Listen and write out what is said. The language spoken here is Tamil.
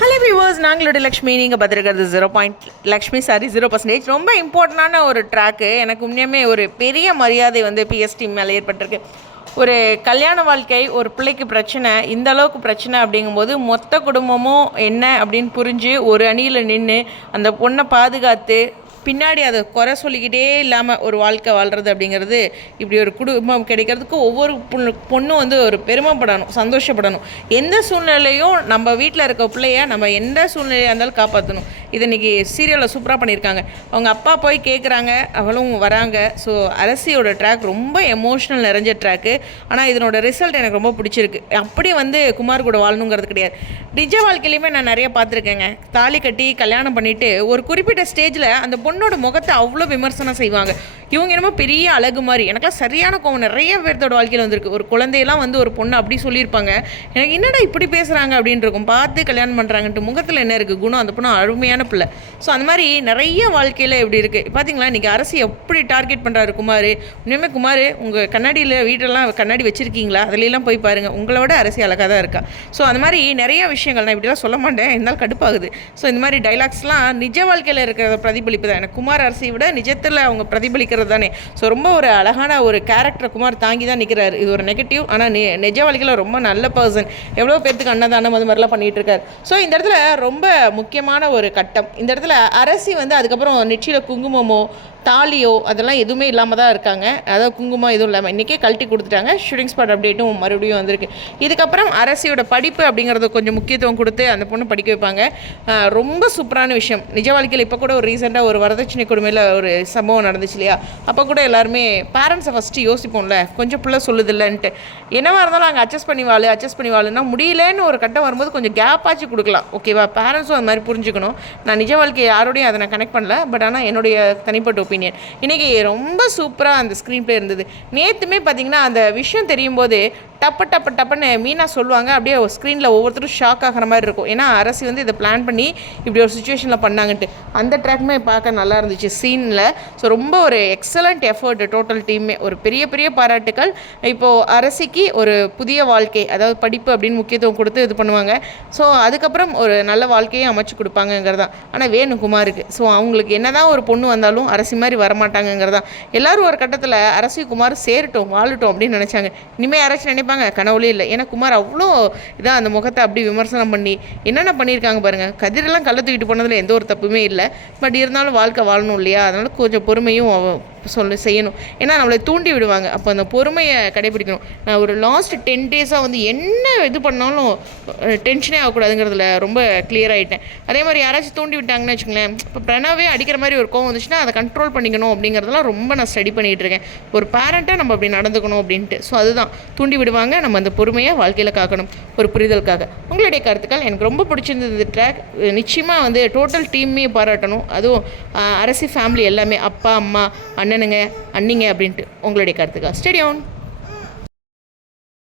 Hello viewers நாங்களோட Lakshmi. நீங்கள் பார்த்துருக்கிறது zero point Lakshmi sorry zero percentage ரொம்ப இம்பார்ட்டண்டான ஒரு ட்ராக்கு எனக்கு உண்மையுமே ஒரு பெரிய மரியாதை வந்து பிஎஸ்டி மேலே ஏற்பட்டிருக்கு. ஒரு கல்யாண வாழ்க்கை ஒரு பிள்ளைக்கு பிரச்சனை இந்த அளவுக்கு பிரச்சனை அப்படிங்கும்போது மொத்த குடும்பமும் என்ன அப்படின்னு புரிஞ்சு ஒரு அணியில் நின்று அந்த பொண்ணை பாதுகாத்து பின்னாடி அதை குறை சொல்லிக்கிட்டே இல்லாமல் ஒரு வாழ்க்கை வாழ்கிறது அப்படிங்கிறது இப்படி ஒரு குடும்பம் கிடைக்கிறதுக்கு ஒவ்வொரு பொண்ணு பொண்ணும் வந்து ஒரு பெருமைப்படணும் சந்தோஷப்படணும். எந்த சூழ்நிலையும் நம்ம வீட்டில் இருக்க பிள்ளைய நம்ம எந்த சூழ்நிலையாக இருந்தாலும் காப்பாற்றணும் இது இன்னைக்கு சீரியலில் சூப்பராக பண்ணியிருக்காங்க. அவங்க அப்பா போய் கேட்குறாங்க அவளும் வராங்க. ஸோ அரசியோட ட்ராக் ரொம்ப எமோஷ்னல் நிறைஞ்ச ட்ராக்கு ஆனால் இதனோட ரிசல்ட் எனக்கு ரொம்ப பிடிச்சிருக்கு. அப்படி வந்து குமார் கூட வாழணுங்கிறது கிடையாது. நிஜ வாழ்க்கையிலையுமே நான் நிறைய பார்த்துருக்கேங்க. தாலி கட்டி கல்யாணம் பண்ணிவிட்டு ஒரு குறிப்பிட்ட ஸ்டேஜில் அந்த பொண்ணோட முகத்தை அவ்வளோ விமர்சனம் செய்வாங்க. இவங்க என்னமோ பெரிய அழகு மாதிரி. எனக்குலாம் சரியான கோவம். நிறைய பேர்த்தோட வாழ்க்கையில் வந்திருக்கு. ஒரு குழந்தையெல்லாம் வந்து ஒரு பொண்ணு அப்படி சொல்லியிருப்பாங்க. எனக்கு என்னடா இப்படி பேசுகிறாங்க அப்படின்னு இருக்கும். பார்த்து கல்யாணம் பண்ணுறாங்கன்ட்டு முகத்தில் என்ன இருக்குது குணம். அந்த பொண்ணு அருமையான பிள்ளை. ஸோ அந்த மாதிரி நிறைய வாழ்க்கையில் இப்படி இருக்குது பார்த்தீங்களா இன்றைக்கி அரசு எப்படி டார்கெட் பண்ணுறாரு குமார்? இனிமேல் குமார் உங்கள் கண்ணாடியில் வீட்டெல்லாம் கண்ணாடி வச்சுருக்கீங்களா? அதுலலாம் போய் பாருங்கள் உங்களை விட அரசி அழகாக தான் இருக்கா. ஸோ அந்த மாதிரி நிறைய விஷயங்கள் நான் இப்படிலாம் சொல்ல மாட்டேன். இருந்தாலும் கடுப்பாகுது. ஸோ இந்த மாதிரி டைலாக்ஸ்லாம் நிஜ வாழ்க்கையில் இருக்கிற பிரதிபலிப்பு தான். எனக்கு குமார் அரசியை விட நிஜத்தில் அவங்க பிரதிபலிக்கிறது தானே. ஸோ ரொம்ப ஒரு அழகான ஒரு கேரக்டர் குமார் தாங்கி தான் நிற்கிறார் இது ஒரு நெகட்டிவ் ஆனால் நெ நிஜ வாழ்க்கையில் ரொம்ப நல்ல பர்சன் எவ்வளோ பேர்த்துக்கு அன்னதானம் அது மாதிரிலாம் பண்ணிகிட்டு இருக்காரு ஸோ இந்த இடத்துல ரொம்ப முக்கியமான ஒரு கட்டம். இந்த இடத்துல அரசி வந்து அதுக்கப்புறம் நெற்றியில் குங்குமமோ தாலியோ அதெல்லாம் எதுவுமே இல்லாமல் தான் இருக்காங்க. அதாவது குங்குமம் எதுவும் இல்லாமல் இன்றைக்கே கழட்டி கொடுத்துட்டாங்க. ஷூட்டிங் ஸ்பாட் அப்டேட்டும் மறுபடியும் வந்திருக்கு. இதுக்கப்புறம் அரசியோட படிப்பு அப்படிங்கிறத கொஞ்சம் முக்கியத்துவம் கொடுத்து அந்த பொண்ணு படிக்க வைப்பாங்க. ரொம்ப சூப்பரான விஷயம். நிஜ வாழ்க்கையில் இப்போ கூட ஒரு ரீசெண்டாக ஒரு வரதட்சணை கொடுமையில் ஒரு சம்பவம் நடந்துச்சு இல்லையா? அப்போ கூட எல்லாருமே பேரண்ட்ஸை ஃபஸ்ட்டு யோசிப்போம்ல. கொஞ்சம் பிள்ளை சொல்லுதில்லன்ட்டு. என்னவாக இருந்தாலும் அங்கே அட்ஜஸ்ட் பண்ணி வாழு அட்ஜஸ்ட் பண்ணி வாழுன்னா முடியலன்னு ஒரு கட்டம் வரும்போது கொஞ்சம் கேப்பாச்சு கொடுக்கலாம். ஓகேவா பேரண்ட்ஸும் அது மாதிரி புரிஞ்சுக்கணும். நான் நிஜ வாழ்க்கையை யாரோடையும் அதை நான் கனெக்ட் பண்ணல. பட் ஆனால் என்னுடைய தனிப்பட்ட ஒப்பீனியன் இன்றைக்கி ரொம்ப சூப்பராக அந்த ஸ்க்ரீன் ப்ளே இருந்தது. நேற்றுமே பார்த்தீங்கன்னா அந்த விஷயம் தெரியும் போது டப்பு டப்பு டப்புன்னு மீனா சொல்லுவாங்க. அப்படியே ஸ்க்ரீனில் ஒவ்வொருத்தரும் ஷாக் ஆகிற மாதிரி இருக்கும். ஏன்னா அரசி வந்து இதை பிளான் பண்ணி இப்படி ஒரு சுச்சுவேஷனில் பண்ணாங்கன்ட்டு. அந்த ட்ராக்குமே பார்க்க நல்லா இருந்துச்சு சீனில் ஸோ ரொம்ப ஒரு எக்ஸலண்ட் எஃபர்ட் டோட்டல் டீமே ஒரு பெரிய பெரிய பாராட்டுக்கள். இப்போது அரசிக்கு ஒரு புதிய வாழ்க்கை அதாவது படிப்பு அப்படின்னு முக்கியத்துவம் கொடுத்து இது பண்ணுவாங்க. ஸோ அதுக்கப்புறம் ஒரு நல்ல வாழ்க்கையை அமைச்சு கொடுப்பாங்கங்கிறது தான். ஆனால் வேணுகுமாருக்கு ஸோ அவங்களுக்கு என்னதான் ஒரு பொண்ணு வந்தாலும் அரசி மாதிரி வரமாட்டாங்கங்கிறதான் எல்லோரும் எல்லாரும் ஒரு கட்டத்தில் அரசி குமார் சேரட்டும் வாழட்டும் அப்படின்னு நினச்சாங்க. இனிமேல் யாராச்சும் நினைப்பாங்க கனவுலே இல்லை. ஏன்னா குமார் அவ்வளோ இதாக அந்த முகத்தை அப்படி விமர்சனம் பண்ணி என்னென்ன பண்ணியிருக்காங்க பாருங்கள் கதிரெல்லாம் கள்ள தூக்கிட்டு போனதில் எந்த ஒரு தப்புமே இல்லை. பட் இருந்தாலும் வாழ்க்கை வாழணும் இல்லையா? அதனால் கொஞ்சம் பொறுமையும் சொல்லி செய்யணும். ஏன்னா நம்மளை தூண்டி விடுவாங்க. அப்போ அந்த பொறுமையை கடைபிடிக்கணும். நான் ஒரு லாஸ்ட் டென் டேஸாக வந்து என்ன இது பண்ணாலும் டென்ஷனே ஆகக்கூடாதுங்கிறதுல ரொம்ப கிளியர் ஆகிட்டேன் அதே மாதிரி யாராச்சும் தூண்டி விட்டாங்கன்னு வச்சுங்களேன் இப்போ பிரணவே அடிக்கிற மாதிரி ஒரு கோவம் வந்துச்சுன்னா அதை கண்ட்ரோல் பண்ணிக்கணும் அப்படிங்கிறதெல்லாம் ரொம்ப நான் ஸ்டடி பண்ணிகிட்டு இருக்கேன். ஒரு பேரண்ட்டாக நம்ம அப்படி நடந்துக்கணும் அப்படின்ட்டு. ஸோ அதுதான். தூண்டி விடுவாங்க நம்ம அந்த பொறுமையை வாழ்க்கையில் காக்கணும். ஒரு புரிதலுக்காக. உங்களுடைய கருத்துக்கள் எனக்கு ரொம்ப பிடிச்சிருந்தது இந்த ட்ராக் நிச்சயமாக வந்து டோட்டல் டீமே பாராட்டணும். அதுவும் அரசி ஃபேமிலி எல்லாமே அப்பா அம்மா அண்ணனுங்க அண்ணிங்க அப்படின்ட்டு உங்களுடைய கருத்துக்கா? ஸ்டேடியோன்